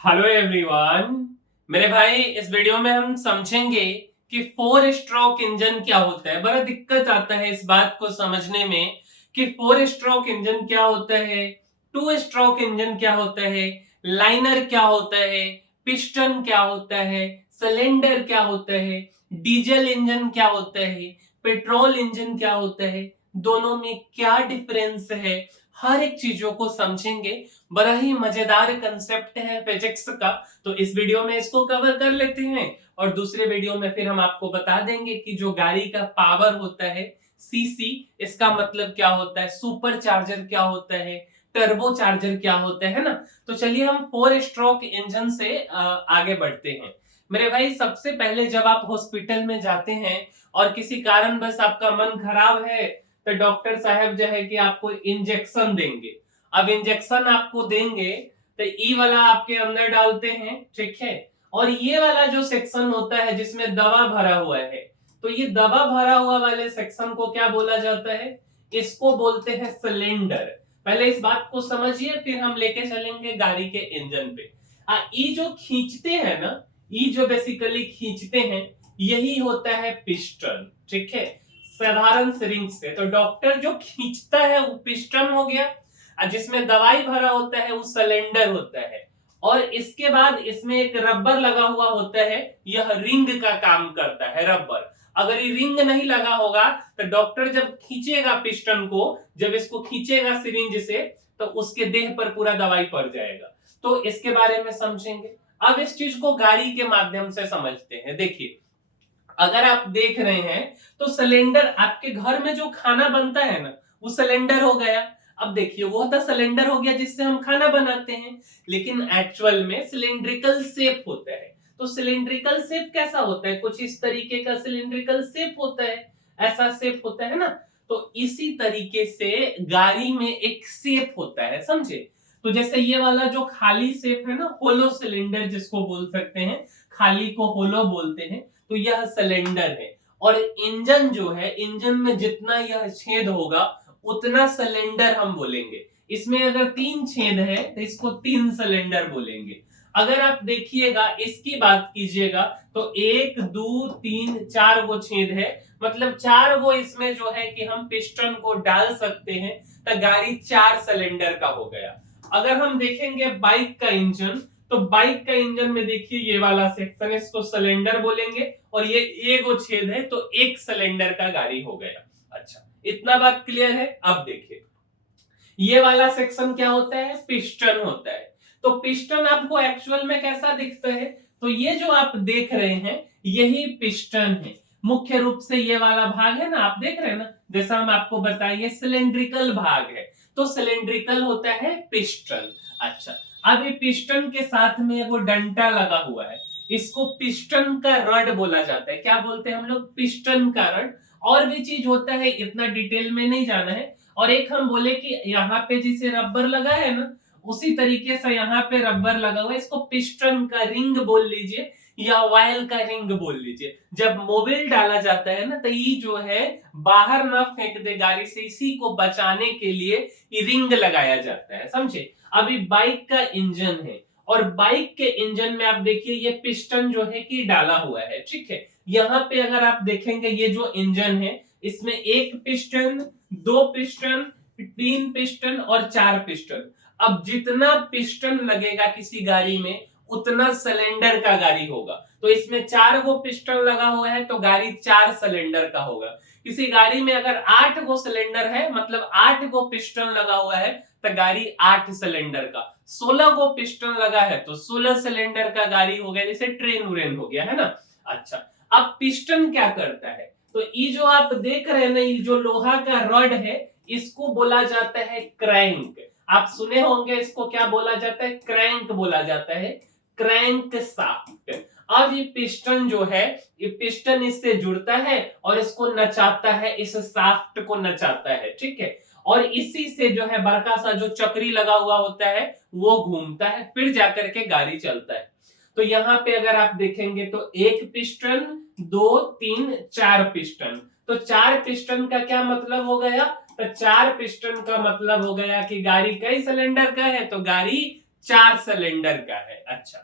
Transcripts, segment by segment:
Hello everyone. मेरे भाई, इस वीडियो में हम समझेंगे कि फोर स्ट्रोक इंजन क्या होता है। बड़ा दिक्कत आता है इस बात को समझने में कि फोर स्ट्रोक इंजन क्या होता है, टू स्ट्रोक इंजन क्या होता है, लाइनर क्या होता है, पिस्टन क्या होता है, सिलेंडर क्या होता है, डीजल इंजन क्या होता है, पेट्रोल इंजन क्या होता है, दोनों में क्या डिफरेंस है। हर एक चीजों को समझेंगे। बड़ा ही मजेदार कंसेप्ट है फिजिक्स का। तो इस वीडियो में इसको कवर कर लेते हैं और दूसरे वीडियो में फिर हम आपको बता देंगे कि जो गाड़ी का पावर होता है सीसी, इसका मतलब क्या होता है, सुपर चार्जर क्या होता है, टर्बो चार्जर क्या होता है ना। तो चलिए हम फोर स्ट्रोक इंजन से आगे बढ़ते हैं। मेरे भाई, सबसे पहले जब आप हॉस्पिटल में जाते हैं और किसी कारण बस आपका मन खराब है, तो डॉक्टर साहब जो है कि आपको इंजेक्शन देंगे। अब इंजेक्शन आपको देंगे तो ई वाला आपके अंदर डालते हैं, ठीक है। और ये वाला जो सेक्शन होता है जिसमें दवा भरा हुआ है, तो ये दवा भरा हुआ वाले सेक्शन को क्या बोला जाता है, इसको बोलते हैं सिलेंडर। पहले इस बात को समझिए, फिर हम लेके चलेंगे गाड़ी के इंजन पे। ई जो खींचते हैं ना, ई जो बेसिकली खींचते हैं, यही होता है पिस्टन, ठीक है। साधारण सिरिंज से तो डॉक्टर जो खींचता है वो पिस्टन हो गया, और जिसमें दवाई भरा होता है वो सिलेंडर होता है। और इसके बाद इसमें एक रबर लगा हुआ होता है, यह रिंग का काम करता है, रबर। अगर ये रिंग नहीं लगा होगा तो डॉक्टर जब खींचेगा पिस्टन को, जब इसको खींचेगा सिरिंज से, तो उसके देह पर पूरा दवाई पड़ जाएगा। तो इसके बारे में समझेंगे। अब इस चीज को गाड़ी के माध्यम से समझते हैं। देखिए, अगर आप देख रहे हैं तो सिलेंडर, आपके घर में जो खाना बनता है ना, वो सिलेंडर हो गया। अब देखिए, वो तो सिलेंडर हो गया जिससे हम खाना बनाते हैं, लेकिन एक्चुअल में सिलिंड्रिकल शेप होता है। तो सिलिंड्रिकल शेप कैसा होता है, कुछ इस तरीके का सिलिंड्रिकल शेप होता है, ऐसा शेप होता है ना। तो इसी तरीके से गाड़ी में एक शेप होता है, समझे। तो जैसे ये वाला जो खाली शेप है ना, होलो सिलेंडर जिसको बोल सकते हैं, खाली को होलो बोलते हैं, तो यह सिलेंडर है। और इंजन जो है, इंजन में जितना यह छेद होगा उतना सिलेंडर हम बोलेंगे। इसमें अगर 3 छेद है तो इसको 3 सिलेंडर बोलेंगे। अगर आप देखिएगा, इसकी बात कीजिएगा, तो 1 2 3 4 छेद है, मतलब 4 इसमें जो है कि हम पिस्टन को डाल सकते हैं, तो गाड़ी 4 सिलेंडर का हो गया। अगर हम देखेंगे बाइक का इंजन, तो बाइक का इंजन में देखिए ये वाला सेक्शन, इसको सिलेंडर बोलेंगे, और ये एगो छेद है, तो 1 सिलेंडर का गाड़ी हो गया। अच्छा, इतना बात क्लियर है। अब देखिए, ये वाला सेक्शन क्या होता है, पिस्टन होता है। तो पिस्टन आपको एक्चुअल में कैसा दिखता है, तो ये जो आप देख रहे हैं यही पिस्टन है। मुख्य रूप से ये वाला भाग है ना, आप देख रहे हैं ना, जैसा हम आपको बताइए सिलेंड्रिकल भाग है, तो सिलेंड्रिकल होता है पिस्टन। अच्छा, अब ये पिस्टन के साथ में वो डंटा लगा हुआ है, इसको पिस्टन का रड बोला जाता है। क्या बोलते हैं हम लोग, पिस्टन का रड। और भी चीज होता है, इतना डिटेल में नहीं जाना है। और एक हम बोले कि यहाँ पे जिसे रबर लगा है ना, उसी तरीके से यहाँ पे रबर लगा हुआ है, इसको पिस्टन का रिंग बोल लीजिए या वायल का रिंग बोल लीजिए। जब मोबिल डाला जाता है ना, तो ये जो है बाहर ना फेंक दे गाड़ी से, इसी को बचाने के लिए ये रिंग लगाया जाता है, समझे। अभी बाइक का इंजन है, और बाइक के इंजन में आप देखिए ये पिस्टन जो है कि डाला हुआ है, ठीक है। यहाँ पे अगर आप देखेंगे ये जो इंजन है, इसमें 1 पिस्टन, 2 पिस्टन, 3 पिस्टन और 4 पिस्टन। अब जितना पिस्टन लगेगा किसी गाड़ी में, उतना सिलेंडर का गाड़ी होगा। तो इसमें 4 पिस्टन लगा हुआ है, तो गाड़ी 4 सिलेंडर का होगा। किसी गाड़ी में अगर 8 सिलेंडर है, मतलब 8 पिस्टन लगा हुआ है, तो गाड़ी 8 सिलेंडर का। 16 पिस्टन लगा है तो 16 सिलेंडर का गाड़ी हो गया, जैसे ट्रेन व्रेन हो गया है ना। अच्छा, अब पिस्टन क्या करता है, तो ये जो आप देख रहे हैं ना, ये जो लोहा का रॉड है, इसको बोला जाता है क्रैंक। आप सुने होंगे इसको क्या बोला जाता है, क्रैंक बोला जाता है, क्रैंक शाफ्ट। अब ये पिस्टन जो है, ये पिस्टन इससे जुड़ता है और इसको नचाता है, इस शाफ्ट को नचाता है, ठीक है। और इसी से जो है बड़का सा जो चक्री लगा हुआ होता है वो घूमता है, फिर जाकर के गाड़ी चलता है। तो यहाँ पे अगर आप देखेंगे तो 1 पिस्टन, 2 3 4 पिस्टन। तो 4 पिस्टन का क्या मतलब हो गया, तो 4 पिस्टन का मतलब हो गया कि गाड़ी कई सिलेंडर का है, तो गाड़ी 4 सिलेंडर का है। अच्छा,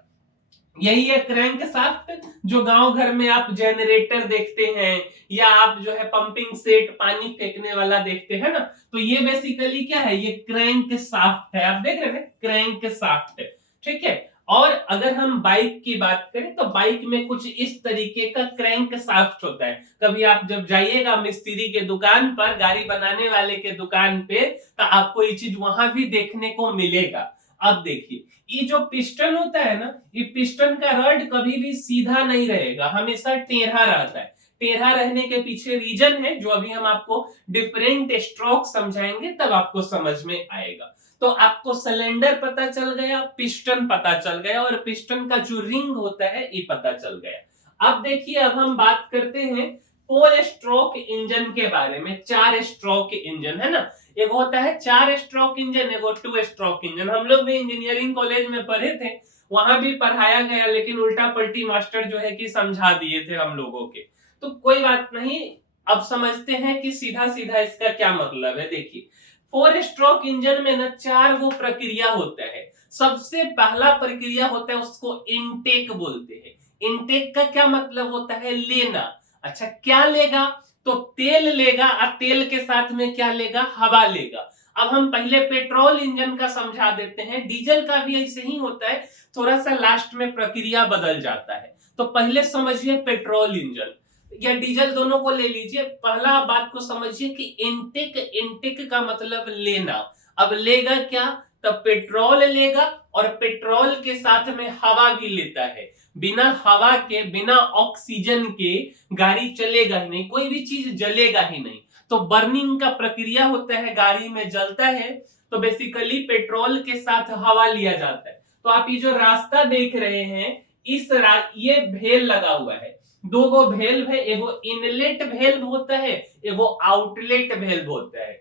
यही है क्रैंक शाफ्ट, जो गांव घर में आप जनरेटर देखते हैं या आप जो है पंपिंग सेट पानी फेंकने वाला देखते हैं ना, तो ये बेसिकली क्या है, ये क्रैंक शाफ्ट है। आप देख रहे हैं क्रैंक शाफ्ट, ठीक है। और अगर हम बाइक की बात करें तो बाइक में कुछ इस तरीके का क्रैंक शाफ्ट होता है। कभी आप जब जाइएगा मिस्त्री के दुकान पर, गाड़ी बनाने वाले के दुकान पे, तो आपको ये चीज वहां भी देखने को मिलेगा। अब देखिए, ये जो पिस्टन होता है ना, ये पिस्टन का रड कभी भी सीधा नहीं रहेगा, हमेशा टेढ़ा रहता है। टेढ़ा रहने के पीछे रीजन है जो अभी हम आपको डिफरेंट स्ट्रोक समझाएंगे तब आपको समझ में आएगा। तो आपको सिलेंडर पता चल गया, पिस्टन पता चल गया, और पिस्टन का जो रिंग होता है ये पता चल गया। अब देखिए, अब हम बात करते हैं 4 स्ट्रोक इंजन के बारे में। 4 स्ट्रोक इंजन है ना, एक होता है 4 स्ट्रोक इंजन, एक 2 स्ट्रोक इंजन। हम लोग भी इंजीनियरिंग कॉलेज में पढ़े थे, वहां भी पढ़ाया गया, लेकिन उल्टा पलटी मास्टर जो है कि समझा दिए थे हम लोगों के। तो कोई बात नहीं, अब समझते हैं कि सीधा सीधा इसका क्या मतलब है। देखिए, 4 स्ट्रोक इंजन में ना 4 वो प्रक्रिया होता है। सबसे पहला प्रक्रिया होता है उसको इनटेक बोलते हैं। इनटेक का क्या मतलब होता है, लेना। अच्छा, क्या लेगा, तो तेल लेगा, और तेल के साथ में क्या लेगा, हवा लेगा। अब हम पहले पेट्रोल इंजन का समझा देते हैं, डीजल का भी ऐसे ही होता है, थोड़ा सा लास्ट में प्रक्रिया बदल जाता है। तो पहले समझिए पेट्रोल इंजन या डीजल, दोनों को ले लीजिए। पहला बात को समझिए कि इनटेक, इनटेक का मतलब लेना। अब लेगा क्या, तब पेट्रोल लेगा, और पेट्रोल के साथ में हवा भी लेता है। बिना हवा के, बिना ऑक्सीजन के गाड़ी चलेगा ही नहीं, कोई भी चीज जलेगा ही नहीं। तो बर्निंग का प्रक्रिया होता है, गाड़ी में जलता है, तो बेसिकली पेट्रोल के साथ हवा लिया जाता है। तो आप ये जो रास्ता देख रहे हैं, ये भेल लगा हुआ है, 2 गो भेल्व है, एगो इनलेट भेल्व होता है, एगो आउटलेट भेल्व होता है।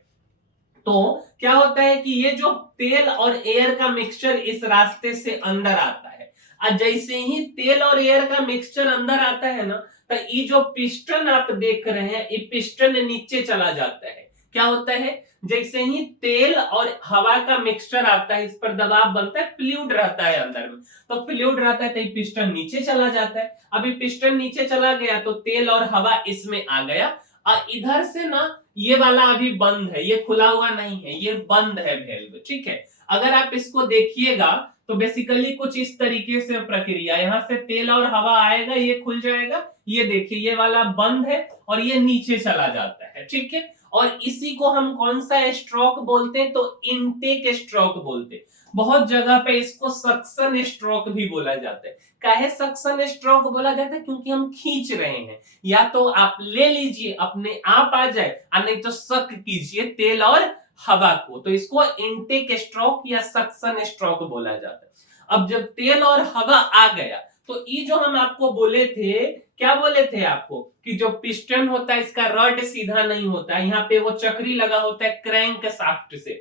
तो क्या होता है कि ये जो तेल और एयर का मिक्सचर इस रास्ते से अंदर आता है, और जैसे ही तेल और एयर का मिक्सचर अंदर आता है ना, तो ये जो पिस्टन आप देख रहे हैं, ये पिस्टन नीचे चला जाता है। क्या होता है, जैसे ही तेल और हवा का मिक्सचर आता है, इस पर दबाव बनता है, फ्लूइड रहता है अंदर में, तो फ्लूइड रहता है तो ये पिस्टन नीचे चला जाता है। अभी पिस्टन नीचे चला गया तो तेल और हवा इसमें आ गया, और इधर से ना ये वाला अभी बंद है, ये खुला हुआ नहीं है, ये बंद है वेल्व, ठीक है। अगर आप इसको देखिएगा तो बेसिकली कुछ इस तरीके से प्रक्रिया, यहाँ से तेल और हवा आएगा, ये खुल जाएगा, ये देखिए ये वाला बंद है, और ये नीचे चला जाता है, ठीक है। और इसी को हम कौन सा स्ट्रोक बोलते हैं, तो इनटेक स्ट्रोक बोलते हैं। बहुत जगह पे इसको सक्शन स्ट्रोक भी बोला जाता है। काहे सक्शन स्ट्रोक बोला जाता है, क्योंकि हम खींच रहे हैं। या तो आप ले लीजिए, अपने आप आ जाए, और नहीं तो सक कीजिए तेल और हवा को, तो इसको इनटेक स्ट्रोक या सक्शन स्ट्रोक बोला जाता है। अब जब तेल और हवा आ गया, तो ये जो हम आपको बोले थे, क्या बोले थे आपको, कि जो पिस्टन होता है इसका रड सीधा नहीं होता है, यहाँ पे वो चक्री लगा होता है क्रैंक शाफ्ट से।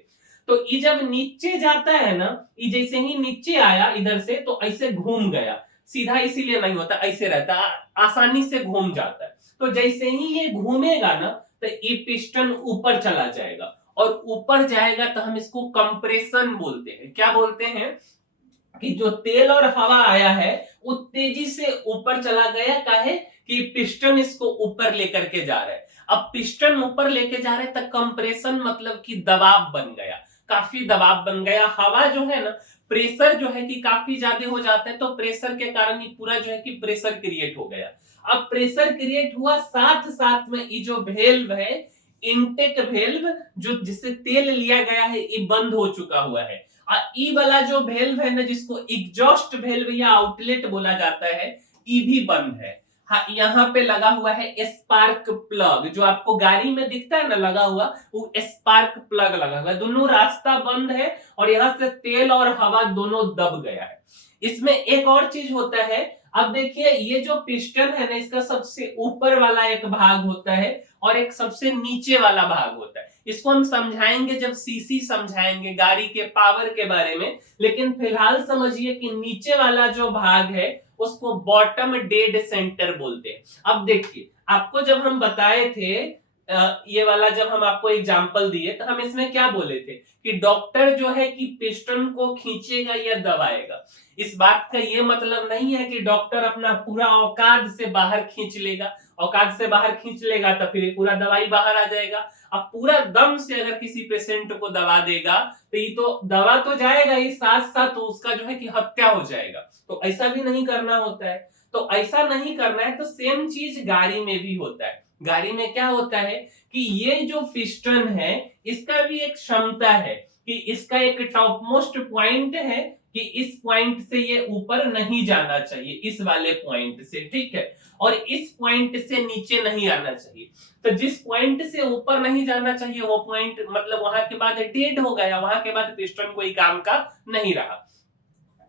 तो ये जब नीचे जाता है ना, ये जैसे ही नीचे आया इधर से, तो ऐसे घूम गया, सीधा इसीलिए नहीं होता, ऐसे रहता, आसानी से घूम जाता है। तो जैसे ही ये घूमेगा ना, तो ये पिस्टन ऊपर चला जाएगा, और ऊपर जाएगा तो हम इसको कंप्रेशन बोलते हैं। क्या बोलते हैं, कि जो तेल और हवा आया है वो तेजी से ऊपर चला गया, काहे कि पिस्टन इसको ऊपर लेकर के जा रहा है। अब पिस्टन ऊपर लेके जा रहे हैं, तो कंप्रेशन मतलब कि दबाव बन गया, काफी दबाव बन गया। हवा जो है ना, प्रेशर जो है कि काफी ज्यादा हो जाता है, तो प्रेशर के कारण ये पूरा जो है कि प्रेशर क्रिएट हो गया। अब प्रेशर क्रिएट हुआ, साथ साथ में ये जो वेल्व है, इनटेक वेल्व, जो जिससे तेल लिया गया है, ये बंद हो चुका हुआ है। और ई वाला जो वेल्व है ना, जिसको एग्जॉस्ट वेल्व या आउटलेट बोला जाता है, ये भी बंद है। हाँ, यहाँ पे लगा हुआ है स्पार्क प्लग, जो आपको गाड़ी में दिखता है ना लगा हुआ, वो स्पार्क प्लग लगा हुआ है। दोनों रास्ता बंद है, और यहाँ से तेल और हवा दोनों दब गया है। इसमें एक और चीज होता है, अब देखिए ये जो पिस्टन है ना, इसका सबसे ऊपर वाला एक भाग होता है, और एक सबसे नीचे वाला भाग होता है। इसको हम समझाएंगे जब सीसी समझाएंगे गाड़ी के पावर के बारे में, लेकिन फिलहाल समझिए कि नीचे वाला जो भाग है उसको बॉटम डेड सेंटर बोलते हैं। अब देखिए, आपको जब हम बताए थे ये वाला जब हम आपको एग्जाम्पल दिए तो हम इसमें क्या बोले थे कि डॉक्टर जो है कि पिस्टन को खींचेगा या दबाएगा। इस बात का ये मतलब नहीं है कि डॉक्टर अपना पूरा औकात से बाहर खींच लेगा, औकात से बाहर खींच लेगा तो फिर पूरा दवाई बाहर आ जाएगा। अब पूरा दम से अगर किसी पेशेंट को दबा देगा तो ये तो दवा तो जाएगा ही, साथ साथ तो उसका जो है कि हत्या हो जाएगा। तो ऐसा भी नहीं करना होता है। तो ऐसा नहीं करना है। तो सेम चीज गाड़ी में भी होता है। गाड़ी में क्या होता है कि ये जो पिस्टन है इसका भी एक क्षमता है कि इसका एक टॉप मोस्ट पॉइंट है कि इस पॉइंट से ये ऊपर नहीं जाना चाहिए, इस वाले पॉइंट से, ठीक है, और इस पॉइंट से नीचे नहीं आना चाहिए। तो जिस पॉइंट से ऊपर नहीं जाना चाहिए वो पॉइंट मतलब वहां के बाद डेड हो गया, वहां के बाद पिस्टन कोई काम का नहीं रहा।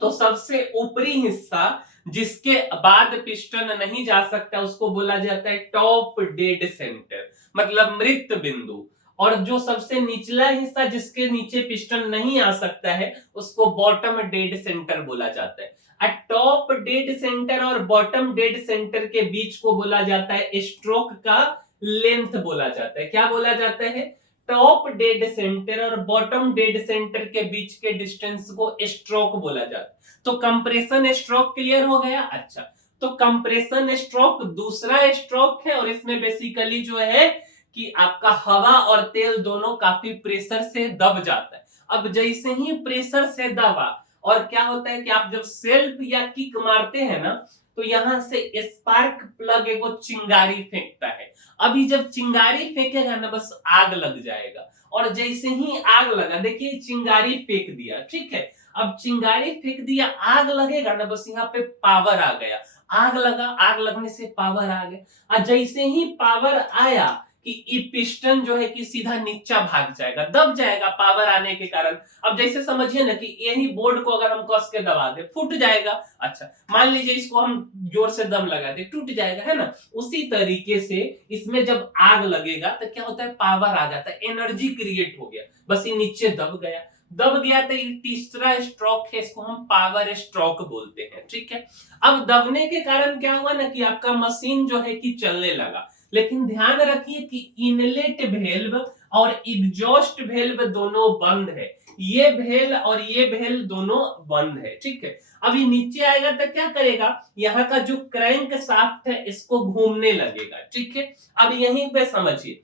तो सबसे ऊपरी हिस्सा जिसके बाद पिस्टन नहीं जा सकता उसको बोला जाता है टॉप डेड सेंटर, मतलब मृत बिंदु। और जो सबसे निचला हिस्सा जिसके नीचे पिस्टन नहीं आ सकता है उसको बॉटम डेड सेंटर बोला जाता है। टॉप डेड सेंटर और बॉटम डेड सेंटर के बीच को बोला जाता है स्ट्रोक का लेंथ बोला जाता है। क्या बोला जाता है? टॉप डेड सेंटर और बॉटम डेड सेंटर के बीच के डिस्टेंस को स्ट्रोक बोला जाता है। तो कंप्रेशन स्ट्रोक क्लियर हो गया। अच्छा, तो कंप्रेशन स्ट्रोक दूसरा स्ट्रोक है और इसमें बेसिकली जो है कि आपका हवा और तेल दोनों काफी प्रेशर से दब जाता है। अब जैसे ही प्रेशर से दबा और क्या होता है कि आप जब सेल्फ या किक मारते हैं ना तो यहां से स्पार्क प्लग एगो चिंगारी फेंकता है। अभी जब चिंगारी फेंकेगा ना बस आग लग जाएगा। और जैसे ही आग लगा, देखिए चिंगारी फेंक दिया, ठीक है, अब चिंगारी फेंक दिया, आग लगेगा ना बस यहाँ पे पावर आ गया, आग लगा, आग लगने से पावर आ गया। और जैसे ही पावर आया कि ये पिस्टन जो है कि सीधा नीचा भाग जाएगा, दब जाएगा पावर आने के कारण। अब जैसे समझिए ना कि यही बोर्ड को अगर हम कस के दबा दे फूट जाएगा। अच्छा, मान लीजिए इसको हम जोर से दम लगा दे, टूट जाएगा, है ना। उसी तरीके से इसमें जब आग लगेगा तो क्या होता है, पावर आ जाता है, एनर्जी क्रिएट हो गया, बस ये नीचे दब गया। दब गया तो ये तीसरा स्ट्रोक है, इसको हम पावर स्ट्रोक बोलते हैं, ठीक है। अब दबने के कारण क्या हुआ ना कि आपका मशीन जो है कि चलने लगा। लेकिन ध्यान रखिए कि इनलेट वेल्व और एग्जॉस्ट वेल्व दोनों बंद है। ये वेल्व और ये वेल्व दोनों बंद है, ठीक है। अभी नीचे आएगा तो क्या करेगा, यहाँ का जो क्रैंक शाफ्ट है इसको घूमने लगेगा, ठीक है। अब यहीं पे समझिए,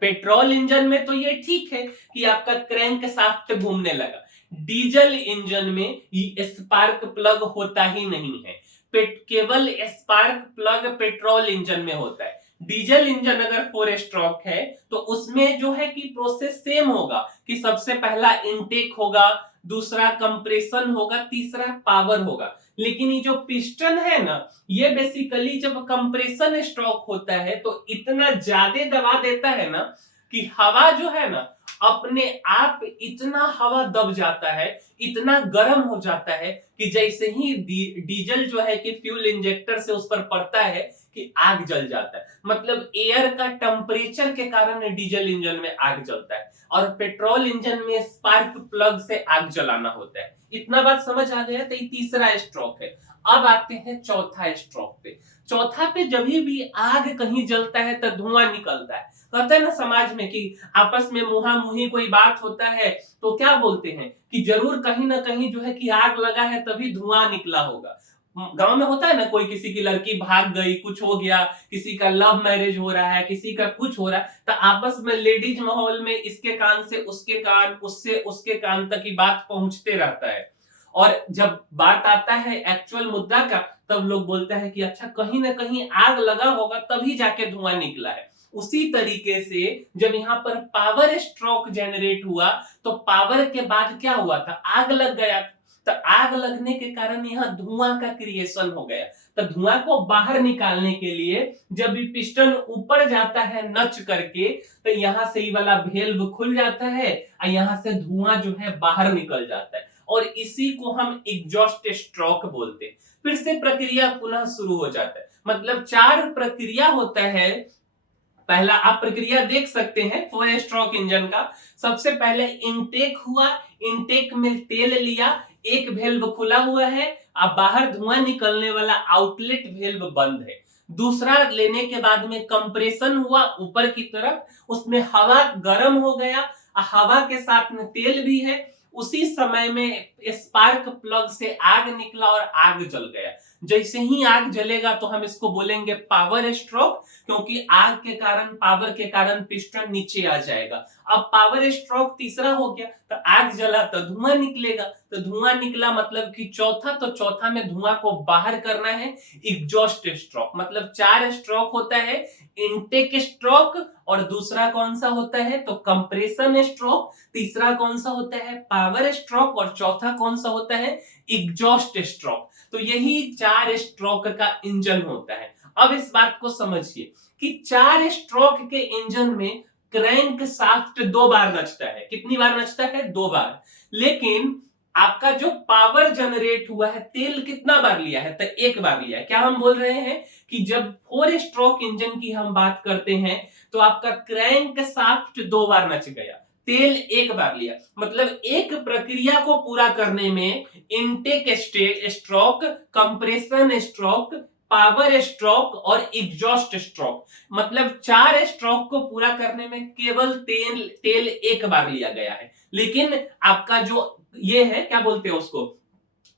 पेट्रोल इंजन में तो ये ठीक है कि आपका क्रैंक शाफ्ट घूमने लगा। डीजल इंजन में स्पार्क प्लग होता ही नहीं है। केवल स्पार्क प्लग पेट्रोल इंजन में होता है। डीजल इंजन अगर 4 स्ट्रोक है तो उसमें जो है कि प्रोसेस सेम होगा कि सबसे पहला इनटेक होगा, दूसरा कंप्रेशन होगा, तीसरा पावर होगा। लेकिन ये जो पिस्टन है ना, ये बेसिकली जब कंप्रेशन स्ट्रोक होता है तो इतना ज्यादा दबा देता है ना कि हवा जो है ना अपने आप इतना हवा दब जाता है, इतना गर्म हो जाता है कि जैसे ही डीजल जो है कि फ्यूल इंजेक्टर से उस पर पड़ता है कि आग जल जाता है। मतलब एयर का टेम्परेचर के कारण डीजल इंजन में आग जलता है और पेट्रोल इंजन में स्पार्क प्लग से आग जलाना होता है। इतना बात समझ आ गया। तो ये तीसरा स्ट्रोक है। अब आते हैं चौथा स्ट्रोक पे। चौथा पे जब भी आग कहीं जलता है तो धुआं निकलता है। कहते हैं ना समाज में कि आपस में मुहा मुही कोई बात होता है तो क्या बोलते हैं कि जरूर कहीं ना कहीं जो है कि आग लगा है तभी धुआं निकला होगा। गांव में होता है ना, कोई किसी की लड़की भाग गई, कुछ हो गया, किसी का लव मैरिज हो रहा है, किसी का कुछ हो रहा है, तो आपस में लेडीज माहौल में इसके कान से उसके कान, उससे उसके कान तक की बात पहुंचते रहता है। और जब बात आता है एक्चुअल मुद्दा का तब लोग बोलते हैं कि अच्छा कहीं ना कहीं आग लगा होगा तभी जाके धुआं निकला है। उसी तरीके से जब यहाँ पर पावर स्ट्रोक जनरेट हुआ तो पावर के बाद क्या हुआ था, आग लग गया। तो आग लगने के कारण यहाँ धुआं का क्रिएशन हो गया। तो धुआं को बाहर निकालने के लिए जब भी पिस्टन ऊपर जाता है नच करके तो यहाँ से ये वाला वेल्व खुल जाता है और यहाँ से धुआं जो है बाहर निकल जाता है और इसी को हम एग्जॉस्ट स्ट्रोक बोलते हैं। फिर से प्रक्रिया पुनः शुरू हो जाता है। मतलब 4 प्रक्रिया होता है। पहला आप प्रक्रिया देख सकते हैं 4 स्ट्रोक इंजन का। सबसे पहले इनटेक हुआ, इनटेक में तेल लिया, एक वेल्व खुला हुआ है, अब बाहर धुआं निकलने वाला आउटलेट वेल्व बंद है। दूसरा लेने के बाद में कंप्रेशन हुआ ऊपर की तरफ, उसमें हवा गर्म हो गया, हवा के साथ में तेल भी है, उसी समय में स्पार्क प्लग से आग निकला और आग जल गया। जैसे ही आग जलेगा तो हम इसको बोलेंगे पावर स्ट्रोक, क्योंकि आग के कारण, पावर के कारण पिस्टन नीचे आ जाएगा। अब पावर स्ट्रोक तीसरा हो गया, तो आग जला तो धुआं निकलेगा, तो धुआं निकला मतलब कि चौथा, तो चौथा में धुआं को बाहर करना है, एग्जॉस्ट स्ट्रोक। मतलब 4 स्ट्रोक होता है, इनटेक स्ट्रोक, और दूसरा कौन सा होता है तो कंप्रेशन स्ट्रोक, तीसरा कौन सा होता है पावर स्ट्रोक, और चौथा कौन सा होता है एग्जॉस्ट स्ट्रोक। तो यही 4 स्ट्रोक का इंजन होता है। अब इस बात को समझिए कि 4 स्ट्रोक के इंजन में क्रैंक शाफ्ट 2 बार नचता है। कितनी बार नचता है 2 बार। लेकिन आपका जो पावर जनरेट हुआ है, तेल कितना बार लिया है तो 1 बार लिया है। क्या हम बोल रहे हैं कि जब 4 स्ट्रोक इंजन की हम बात करते हैं तो आपका क्रैंक शाफ्ट 2 बार नच गया, तेल 1 बार लिया। मतलब एक प्रक्रिया को पूरा करने में intake stroke, compression stroke, power stroke और एग्जॉस्ट स्ट्रोक, मतलब 4 स्ट्रोक को पूरा करने में केवल तेल 1 बार लिया गया है। लेकिन आपका जो ये है, क्या बोलते हैं उसको,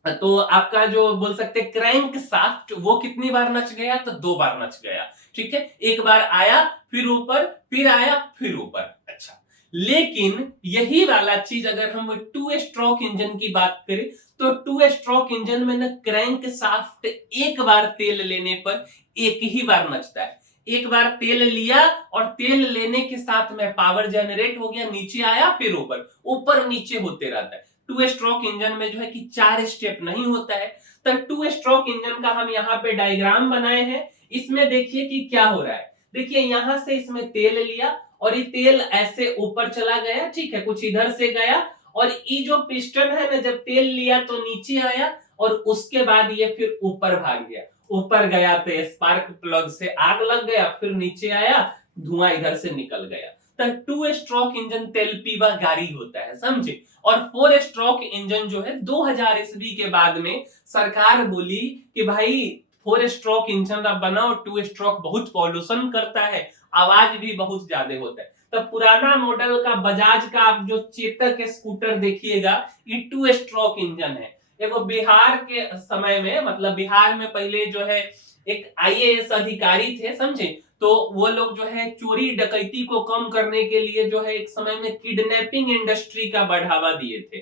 तो आपका जो बोल सकते क्रैंक शाफ्ट, वो कितनी बार नच गया तो 2 बार नच गया। ठीक है, 1 बार आया, फिर ऊपर, फिर आया, फिर ऊपर। अच्छा, लेकिन यही वाला चीज अगर हम 2 स्ट्रोक इंजन की बात करें तो 2 स्ट्रोक इंजन में ना क्रैंक शाफ्ट 1 बार तेल लेने पर 1 ही बार नचता है। 1 बार तेल लिया और तेल लेने के साथ में पावर जनरेट हो गया, नीचे आया, फिर ऊपर, ऊपर नीचे होते रहता है। 2 स्ट्रोक इंजन में जो है कि 4 स्टेप नहीं होता है। तो 2 स्ट्रोक इंजन का हम यहाँ पे डायग्राम बनाए हैं। इसमें देखिए कि क्या हो रहा है। देखिए यहां से इसमें तेल लिया और ये तेल ऐसे ऊपर चला गया, ठीक है, कुछ इधर से गया, और ये जो पिस्टन है ना, जब तेल लिया तो नीचे आया और उसके बाद ये फिर ऊपर भाग गया। ऊपर गया तो स्पार्क प्लग से आग लग गया, फिर नीचे आया, धुआं इधर से निकल गया। तो 2 स्ट्रोक इंजन तेलपीवा गाड़ी होता है, समझे। और 4 स्ट्रोक इंजन जो है 2000 ईस्वी के बाद में सरकार बोली कि भाई 4 स्ट्रोक इंजन आप बनाओ, 2 स्ट्रोक बहुत पॉल्यूशन करता है, आवाज भी बहुत ज्यादा होता है। तो पुराना मॉडल का बजाज का आप जो चेतक स्कूटर देखिएगा, ये 2 स्ट्रोक इंजन है। देखो बिहार के समय में, मतलब बिहार में पहले जो है एक आईएएस अधिकारी थे, समझे, तो वो लोग जो है चोरी डकैती को कम करने के लिए जो है एक समय में किडनैपिंग इंडस्ट्री का बढ़ावा दिए थे।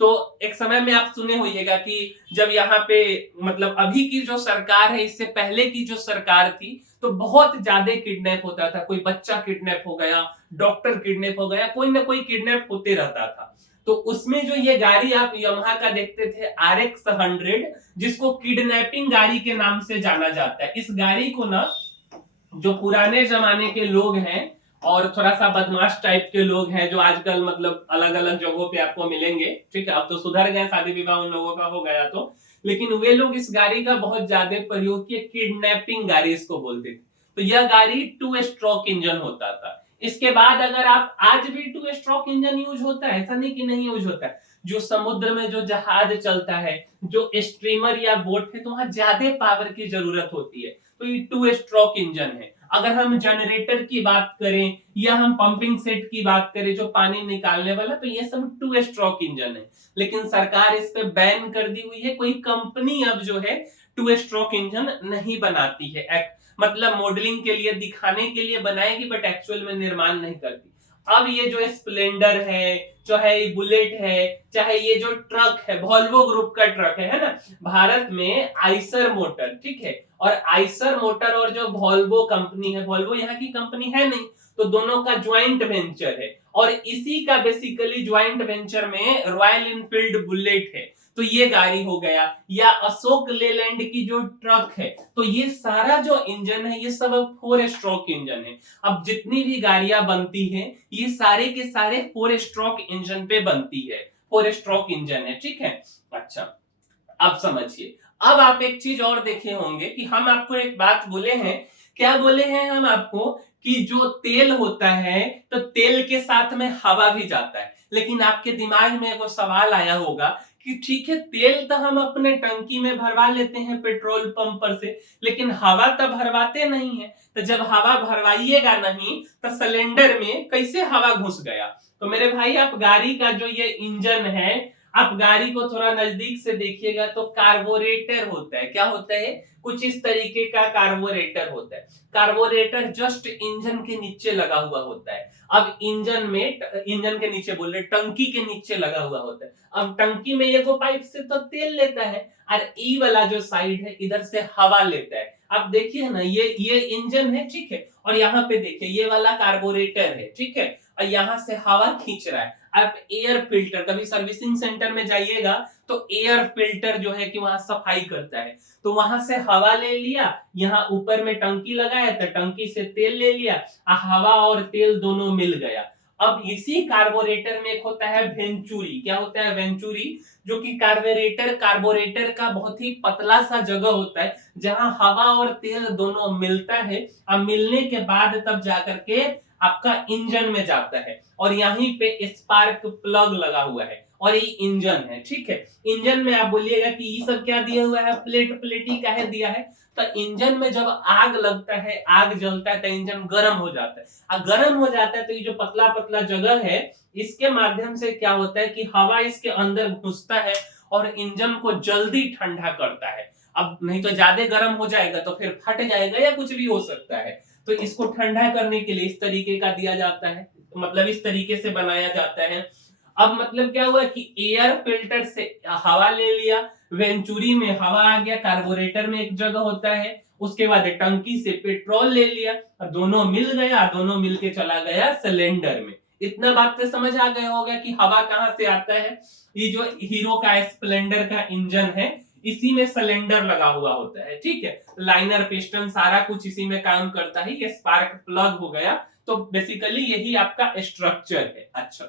तो एक समय में आप सुने होइएगा कि जब यहाँ पे, मतलब अभी की जो सरकार है, इससे पहले की जो सरकार थी, तो बहुत ज्यादा किडनैप होता था। कोई बच्चा किडनैप हो गया, डॉक्टर किडनैप हो गया, कोई ना कोई किडनैप होते रहता था। तो उसमें जो ये गाड़ी आप यमहा का देखते थे RX 100, जिसको किडनैपिंग गाड़ी के नाम से जाना जाता है। इस गाड़ी को ना जो पुराने जमाने के लोग हैं और थोड़ा सा बदमाश टाइप के लोग हैं, जो आजकल मतलब अलग अलग जगहों पे आपको मिलेंगे, ठीक है, अब तो सुधर गए, शादी विवाह उन लोगों का हो गया तो, लेकिन वे लोग इस गाड़ी का बहुत ज्यादा प्रयोग किए, किडनैपिंग गाड़ी इसको बोलते थे। तो यह गाड़ी 2 स्ट्रोक इंजन होता था। इसके बाद अगर आप, आज भी 2 स्ट्रोक इंजन यूज होता है, ऐसा नहीं कि नहीं यूज होता है। जो समुद्र में जो जहाज चलता है, जो स्ट्रीमर या बोट है, तो वहां ज्यादा पावर की जरूरत होती है, तो ये 2 स्ट्रोक इंजन है। अगर हम जनरेटर की बात करें या हम पंपिंग सेट की बात करें, जो पानी निकालने वाला, तो ये सब 2 स्ट्रोक इंजन है। लेकिन सरकार इस पे बैन कर दी हुई है, कोई कंपनी अब जो है 2 स्ट्रोक इंजन नहीं बनाती है। मतलब मॉडलिंग के लिए, दिखाने के लिए बनाएगी, बट एक्चुअल में निर्माण नहीं करती। अब ये जो स्प्लेंडर है, चाहे ये बुलेट है, चाहे ये जो ट्रक है, वॉल्वो ग्रुप का ट्रक है ना, भारत में आइसर मोटर, ठीक है, और आइसर मोटर और जो वॉल्वो कंपनी है, वॉल्वो यहाँ की कंपनी है नहीं, तो दोनों का ज्वाइंट वेंचर है, और इसी का बेसिकली ज्वाइंट वेंचर में रॉयल इनफील्ड बुलेट है। तो ये गाड़ी हो गया, या अशोक लेलैंड की जो ट्रक है, तो ये सारा जो इंजन है, ये सब 4 स्ट्रोक इंजन है। अब जितनी भी गाड़ियां बनती हैं, ये सारे के सारे 4 स्ट्रोक इंजन पे बनती है, 4 स्ट्रोक इंजन है, ठीक है। अच्छा, अब समझिए। अब आप एक चीज और देखे होंगे कि हम आपको एक बात बोले हैं, क्या बोले हैं हम आपको, कि जो तेल होता है, तो तेल के साथ में हवा भी जाता है। लेकिन आपके दिमाग में एक सवाल आया होगा कि ठीक है तेल तो हम अपने टंकी में भरवा लेते हैं पेट्रोल पंप पर से, लेकिन हवा तो भरवाते नहीं है। तो जब हवा भरवाइएगा नहीं तो सिलेंडर में कैसे हवा घुस गया? तो मेरे भाई आप गाड़ी का जो ये इंजन है, आप गाड़ी को थोड़ा नजदीक से देखिएगा तो कार्बोरेटर होता है। क्या होता है? कुछ इस तरीके का कार्बोरेटर होता है। कार्बोरेटर जस्ट इंजन के नीचे लगा हुआ होता है। अब इंजन के नीचे बोल रहे, टंकी के नीचे लगा हुआ होता है। अब टंकी में एगो पाइप से तो तेल लेता है और ई वाला जो साइड है इधर से हवा लेता है। अब देखिए ना, ये इंजन है, ठीक है, और यहाँ पे देखिए ये वाला कार्बोरेटर है, ठीक है, और यहाँ से हवा खींच रहा है। आप एयर फिल्टर, कभी सर्विसिंग सेंटर में जाइएगा तो एयर फिल्टर जो है कि वहां सफाई करता है, तो वहां से हवा ले लिया, यहाँ ऊपर में टंकी लगाया तो टंकी से तेल ले लिया, हवा और तेल दोनों मिल गया। अब इसी कार्बोरेटर में एक होता है वेंचुरी। क्या होता है? वेंचुरी, जो कि कार्बोरेटर का बहुत ही पतला सा जगह होता है जहां हवा और तेल दोनों मिलता है। अब मिलने के बाद तब जाकर के आपका इंजन में जाता है, और यहीं पे स्पार्क प्लग लगा हुआ है और ये इंजन है, ठीक है। इंजन में आप बोलिएगा कि ये सब क्या दिया हुआ है, प्लेटी काहे दिया है? तो इंजन में जब आग लगता है, आग जलता है तो इंजन गर्म हो जाता है, और गर्म हो जाता है तो ये जो पतला पतला जगह है इसके माध्यम से क्या होता है कि हवा इसके अंदर घुसता है और इंजन को जल्दी ठंडा करता है। अब नहीं तो ज्यादा गर्म हो जाएगा तो फिर फट जाएगा या कुछ भी हो सकता है। तो इसको ठंडा करने के लिए इस तरीके का दिया जाता है, मतलब इस तरीके से बनाया जाता है। अब मतलब क्या हुआ कि एयर फिल्टर से हवा ले लिया, वेंचुरी में हवा आ गया, कार्बोरेटर में एक जगह होता है, उसके बाद टंकी से पेट्रोल ले लिया, दोनों मिल गया, दोनों मिलके चला गया सिलेंडर में। इतना बात से समझ आ गया होगा कि हवा कहां से आता है। ये जो हीरो का स्प्लेंडर का इंजन है इसी में सिलेंडर लगा हुआ होता है, ठीक है, लाइनर पिस्टन सारा कुछ इसी में काम करता है। ये स्पार्क प्लग हो गया। तो बेसिकली यही आपका स्ट्रक्चर है। अच्छा,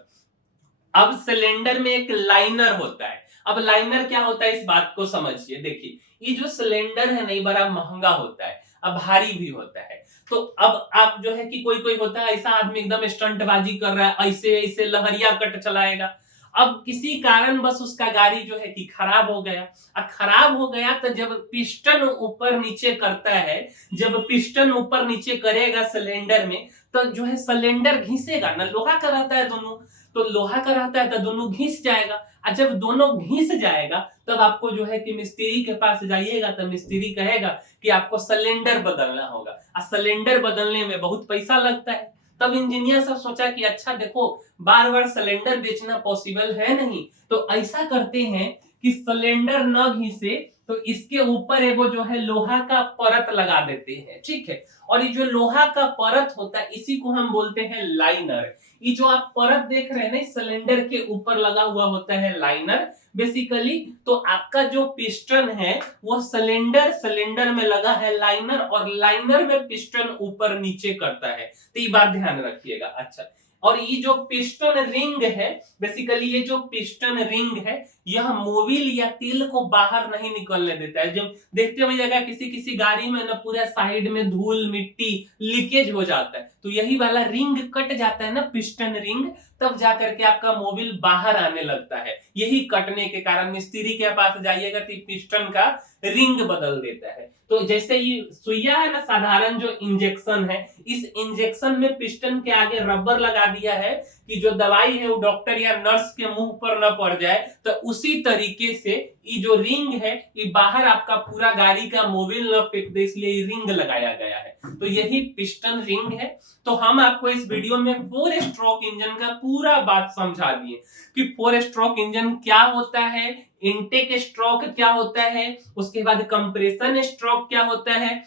अब सिलेंडर में एक लाइनर होता है। अब लाइनर क्या होता है इस बात को समझिए। देखिए ये जो सिलेंडर है नहीं बड़ा महंगा होता है, अब भारी भी होता है। तो अब आप जो है कि कोई कोई होता है ऐसा आदमी एकदम स्टंटबाजी कर रहा है, ऐसे ऐसे लहरिया कट चलाएगा। अब किसी कारण बस उसका गाड़ी जो है कि खराब हो गया, और खराब हो गया तो जब पिस्टन ऊपर नीचे करता है, जब पिस्टन ऊपर नीचे करेगा सिलेंडर में तो जो है सिलेंडर घिसेगा ना, लोहा का रहता है दोनों, तो लोहा का रहता है तो दोनों घिस जाएगा। और जब दोनों घिस जाएगा तब आपको जो है कि मिस्त्री के पास जाइएगा तो मिस्त्री कहेगा कि आपको सिलेंडर बदलना होगा, और सिलेंडर बदलने में बहुत पैसा लगता है। तब इंजीनियर सब सोचा कि अच्छा देखो बार बार सिलेंडर बेचना पॉसिबल है नहीं, तो ऐसा करते हैं कि सिलेंडर न घिसे तो इसके ऊपर एगो जो है लोहा का परत लगा देते हैं, ठीक है। और ये जो लोहा का परत होता है इसी को हम बोलते हैं लाइनर। ये जो आप परत देख रहे हैं ना सिलेंडर के ऊपर लगा हुआ होता है लाइनर बेसिकली। तो आपका जो पिस्टन है वो सिलेंडर में लगा है लाइनर, और लाइनर में पिस्टन ऊपर नीचे करता है। तो ये बात ध्यान रखिएगा। अच्छा, और ये जो पिस्टन रिंग है बेसिकली, ये जो पिस्टन रिंग है यह मोबिल या तेल को बाहर नहीं निकलने देता है। जब देखते होइएगा किसी किसी गाड़ी में ना पूरा साइड में धूल मिट्टी लीकेज हो जाता है, तो यही वाला रिंग कट जाता है ना पिस्टन रिंग, तब जाकर के आपका मोबिल बाहर आने लगता है। यही कटने के कारण मिस्त्री के पास जाइएगा तो पिस्टन का रिंग बदल देता है। तो जैसे ये सुइया है ना, साधारण जो इंजेक्शन है, इस इंजेक्शन में पिस्टन के आगे रबर लगा दिया है कि जो दवाई है वो डॉक्टर या नर्स के मुंह पर न पड़ जाए। तो उसी तरीके से ये जो रिंग है ये बाहर आपका पूरा गाड़ी का मोबिल न फेंक दे, इसलिए ये रिंग लगाया गया है। तो यही पिस्टन रिंग है। तो हम आपको इस वीडियो में 4 स्ट्रोक इंजन का पूरा बात समझा दिए कि 4 स्ट्रोक इंजन क्या होता है, इनटेक स्ट्रोक क्या होता है, उसके बाद कंप्रेशन स्ट्रोक क्या होता है,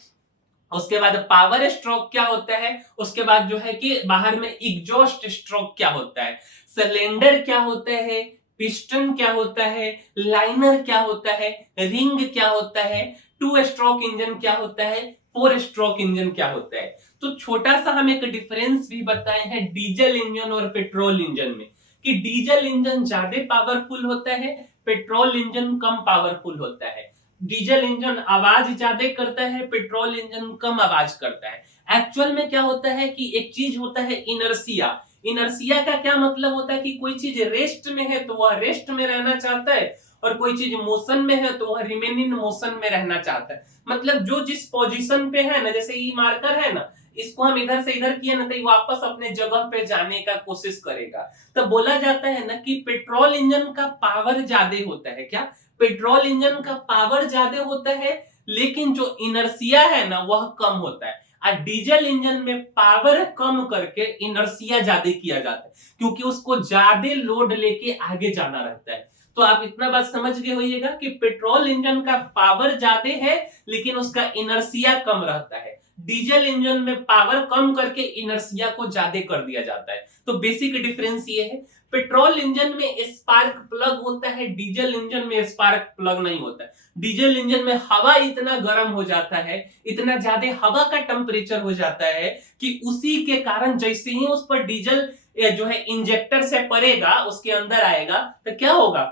उसके बाद पावर स्ट्रोक क्या होता है, उसके बाद जो है कि बाहर में एग्जॉस्ट स्ट्रोक क्या होता है, सिलेंडर क्या होता है, पिस्टन क्या होता है, लाइनर क्या होता है, रिंग क्या होता है, 2 स्ट्रोक इंजन क्या होता है, 4 स्ट्रोक इंजन क्या होता है। तो छोटा सा हम एक डिफरेंस भी बताए हैं डीजल इंजन और पेट्रोल इंजन में, कि डीजल इंजन ज्यादा पावरफुल होता है, पेट्रोल इंजन कम पावरफुल होता है। डीजल इंजन आवाज ज्यादा करता है, पेट्रोल इंजन कम आवाज करता है। एक्चुअल में क्या होता है कि एक चीज होता है इनर्सिया। इनर्सिया का क्या मतलब होता है कि कोई चीज रेस्ट में है तो वह रेस्ट में रहना चाहता है, और कोई चीज मोशन में है तो वह रिमेन इन मोशन में रहना चाहता है। मतलब जो जिस पोजीशन पे है ना, जैसे ई मार्कर है ना, इसको हम इधर से इधर किए ना तो ये वापस अपने जगह पे जाने का कोशिश करेगा। तो बोला जाता है ना कि पेट्रोल इंजन का पावर ज्यादा होता है। क्या? पेट्रोल इंजन का पावर ज्यादा होता है, लेकिन जो इनर्सिया है ना वह कम होता है। और डीजल इंजन में पावर कम करके इनर्सिया ज्यादा किया जाता है, क्योंकि उसको ज्यादा लोड लेके आगे जाना रहता है। तो आप इतना बात समझ गए होइएगा कि पेट्रोल इंजन का पावर ज्यादा है लेकिन उसका इनर्सिया कम रहता है। डीजल इंजन में पावर कम करके इनर्सिया को ज्यादा कर दिया जाता है। तो बेसिक डिफरेंस ये है। पेट्रोल इंजन में स्पार्क प्लग होता है, डीजल इंजन में स्पार्क प्लग नहीं होता है। डीजल इंजन में हवा इतना गर्म हो जाता है, इतना ज्यादा हवा का टेम्परेचर हो जाता है कि उसी के कारण जैसे ही उस पर डीजल जो है इंजेक्टर से पड़ेगा, उसके अंदर आएगा, तो क्या होगा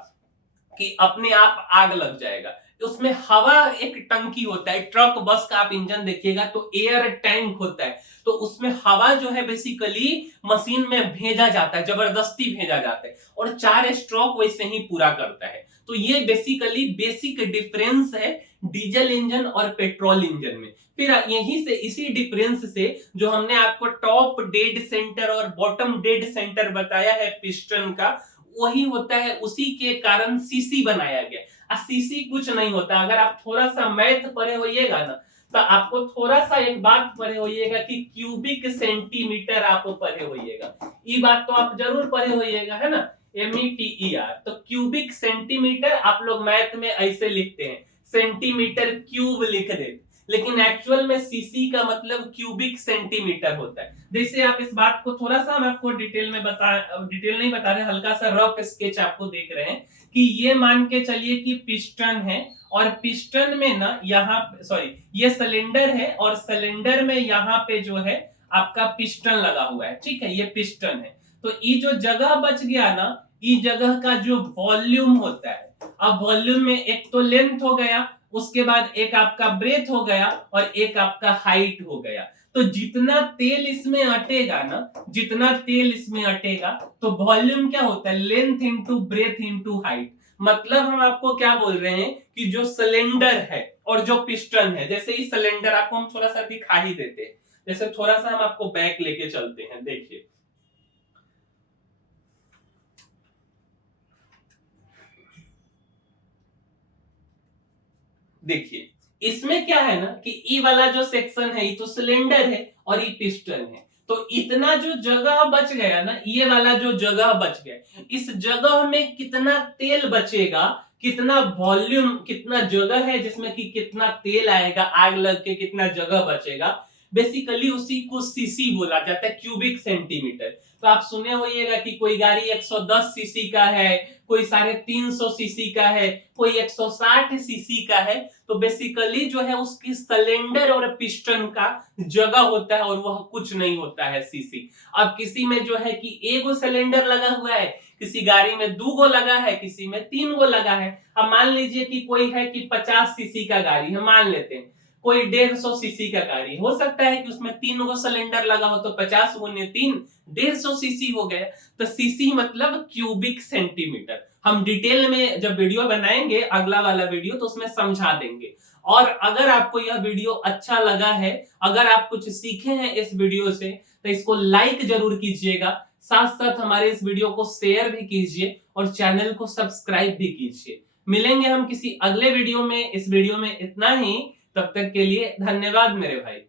कि अपने आप आग लग जाएगा। उसमें हवा, एक टंकी होता है, ट्रक बस का आप इंजन देखिएगा तो एयर टैंक होता है, तो उसमें हवा जो है बेसिकली मशीन में भेजा जाता है, जबरदस्ती भेजा जाता है, और 4 स्ट्रोक वैसे ही पूरा करता है। तो ये बेसिकली बेसिक डिफरेंस है डीजल इंजन और पेट्रोल इंजन में। फिर यहीं से, इसी डिफरेंस से जो हमने आपको टॉप डेड सेंटर और बॉटम डेड सेंटर बताया है पिस्टन का, वही होता है, उसी के कारण सीसी बनाया गया। सीसी कुछ नहीं होता। अगर आप थोड़ा सा मैथ पढ़े होइएगा ना, तो आपको थोड़ा सा एक बात पढ़े होइएगा कि क्यूबिक सेंटीमीटर आप पढ़े होइएगा। ये बात तो आप जरूर पढ़े होइएगा, है ना, METER। तो क्यूबिक सेंटीमीटर आप लोग मैथ में ऐसे लिखते हैं, सेंटीमीटर क्यूब लिख देते, लेकिन एक्चुअल में सीसी का मतलब क्यूबिक सेंटीमीटर होता है। जैसे आप इस बात को थोड़ा सा हम आपको डिटेल नहीं बता रहे, हल्का सा रफ स्केच आपको देख रहे हैं कि ये मान के चलिए कि पिस्टन है, और पिस्टन में ना यहाँ, सॉरी, ये सिलेंडर है, और सिलेंडर में यहाँ पे जो है आपका पिस्टन लगा हुआ है। ठीक है, ये पिस्टन है। तो ये जो जगह बच गया ना, ये जगह का जो वॉल्यूम होता है, अब वॉल्यूम में एक तो लेंथ हो गया, उसके बाद एक आपका ब्रेथ हो गया, और एक आपका हाइट हो गया। तो जितना तेल इसमें अटेगा ना, जितना तेल इसमें अटेगा, तो वॉल्यूम क्या होता है, length into breadth into height. मतलब हम आपको क्या बोल रहे हैं कि जो सिलेंडर है और जो पिस्टन है, जैसे ही सिलेंडर आपको हम थोड़ा सा दिखा ही देते हैं, जैसे थोड़ा सा हम आपको बैक लेके चलते हैं, देखिए देखिए इसमें क्या है ना कि ई वाला जो सेक्शन है, ये तो सिलेंडर है और ये पिस्टन है। तो इतना जो जगह बच गया ना, ये वाला जो जगह बच गया, इस जगह में कितना तेल बचेगा, कितना वॉल्यूम, कितना जगह है जिसमें कि कितना तेल आएगा, आग लग के कितना जगह बचेगा, बेसिकली उसी को सीसी बोला जाता है, क्यूबिक सेंटीमीटर। तो आप सुने होइएगा कि कोई गाड़ी 110 सीसी का है, कोई 350 सीसी का है, कोई 160 सीसी का है। तो बेसिकली जो है उसकी सिलेंडर और पिस्टन का जगह होता है, और वह कुछ नहीं होता है सीसी। अब किसी में जो है कि एगो सिलेंडर लगा हुआ है, किसी गाड़ी में 2 गो लगा है, किसी में 3 गो लगा है। अब मान लीजिए कि कोई है कि 50 सीसी का गाड़ी है, मान लेते हैं, कोई 150 सीसी का गाड़ी, हो सकता है कि उसमें 3 गो सिलेंडर लगा हो, तो 50 गुने 3 150 सीसी हो गया। तो सीसी मतलब क्यूबिक सेंटीमीटर। हम डिटेल में जब वीडियो बनाएंगे, अगला वाला वीडियो, तो उसमें समझा देंगे। और अगर आपको यह वीडियो अच्छा लगा है, अगर आप कुछ सीखे हैं इस वीडियो से, तो इसको लाइक जरूर कीजिएगा, साथ साथ हमारे इस वीडियो को शेयर भी कीजिए और चैनल को सब्सक्राइब भी कीजिए। मिलेंगे हम किसी अगले वीडियो में। इस वीडियो में इतना ही, तब तक के लिए धन्यवाद मेरे भाई।